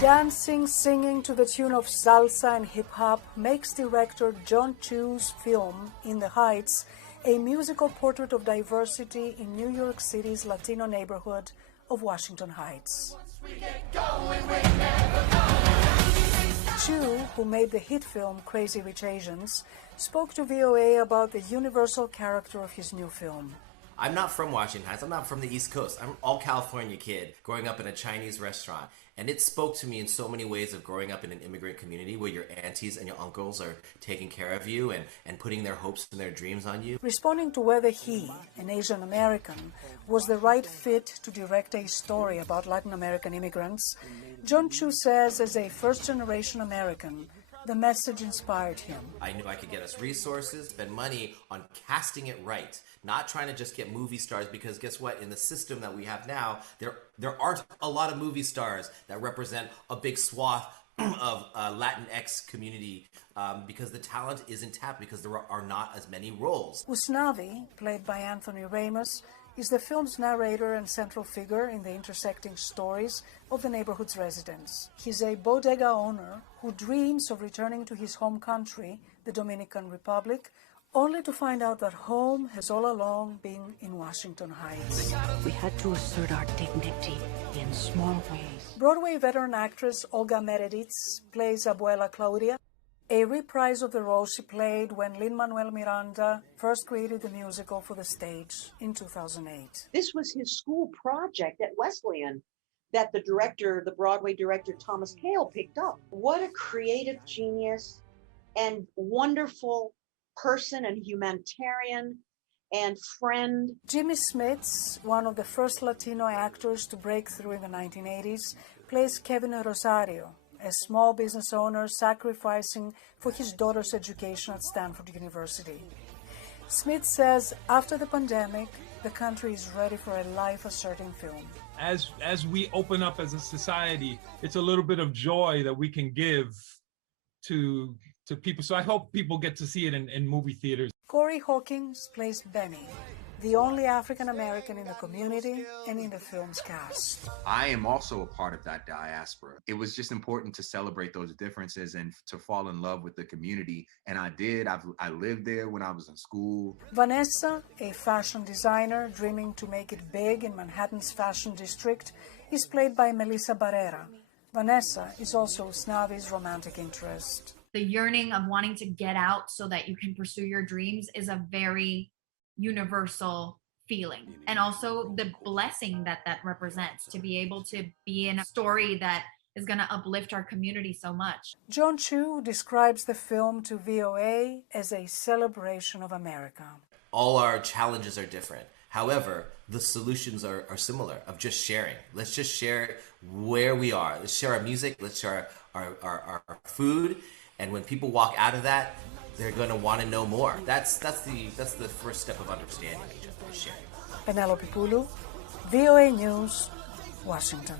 Dancing, singing to the tune of salsa and hip-hop makes director John Chu's film, In the Heights, a musical portrait of diversity in New York City's Latino neighborhood of Washington Heights. Chu, who made the hit film Crazy Rich Asians, spoke to VOA about the universal character of his new film. I'm not from Washington Heights. I'm not from the East Coast. I'm an all-California kid growing up in a Chinese restaurant. And it spoke to me in so many ways of growing up in an immigrant community where your aunties and your uncles are taking care of you and putting their hopes and their dreams on you. Responding to whether he, an Asian American, was the right fit to direct a story about Latin American immigrants, John Chu says as a first-generation American, the message inspired him. I knew I could get us resources, spend money on casting it right, not trying to just get movie stars, because guess what? In the system that we have now, there aren't a lot of movie stars that represent a big swath of Latinx community because the talent isn't tapped because there are not as many roles. Usnavi, played by Anthony Ramos, is the film's narrator and central figure in the intersecting stories of the neighborhood's residents. He's a bodega owner who dreams of returning to his home country, the Dominican Republic, only to find out that home has all along been in Washington Heights. We had to assert our dignity in small ways. Broadway veteran actress Olga Meredith plays Abuela Claudia, a reprise of the role she played when Lin Manuel Miranda first created the musical for the stage in 2008. This was his school project at Wesleyan that the Broadway director Thomas Kail picked up. What a creative genius and wonderful person and humanitarian and friend. Jimmy Smits, one of the first Latino actors to break through in the 1980s, plays Kevin Rosario, a small business owner sacrificing for his daughter's education at Stanford University. Smith says after the pandemic, the country is ready for a life-asserting film. As we open up as a society, it's a little bit of joy that we can give to people. So I hope people get to see it in movie theaters. Corey Hawkins plays Benny, the only African-American in the community and in the film's cast. I am also a part of that diaspora. It was just important to celebrate those differences and to fall in love with the community. And I did. I lived there when I was in school. Vanessa, a fashion designer dreaming to make it big in Manhattan's fashion district, is played by Melissa Barrera. Vanessa is also Usnavi's romantic interest. The yearning of wanting to get out so that you can pursue your dreams is a very universal feeling. And also the blessing that represents to be able to be in a story that is going to uplift our community so much. John Chu describes the film to VOA as a celebration of America. All our challenges are different. However, the solutions are similar, of just sharing. Let's just share where we are. Let's share our music. Let's share our food. And when people walk out of that, they're going to want to know more. That's the first step of understanding each other, is sharing. Penelope Pulu, VOA News, Washington.